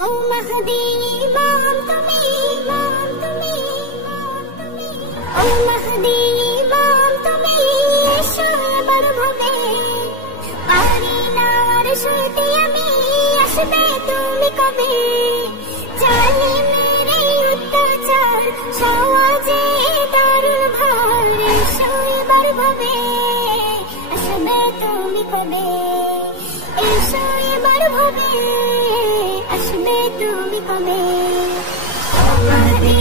ও মাহদী ইমাম তুমি, ইমাম তুমি, ইমাম তুমি, ও মাহদী ইমাম তুমি, এসো এবার ভাবে পারি না আর সইতে আমি, আসবে তুমি কবে? জালিমের এই অত্যাচার সমাজে দারুণ ভার, এসো এবার ভাবে আসবে তুমি কবে? এসো এবার ভাবে আসবে তুমি কবে? ও মাহদী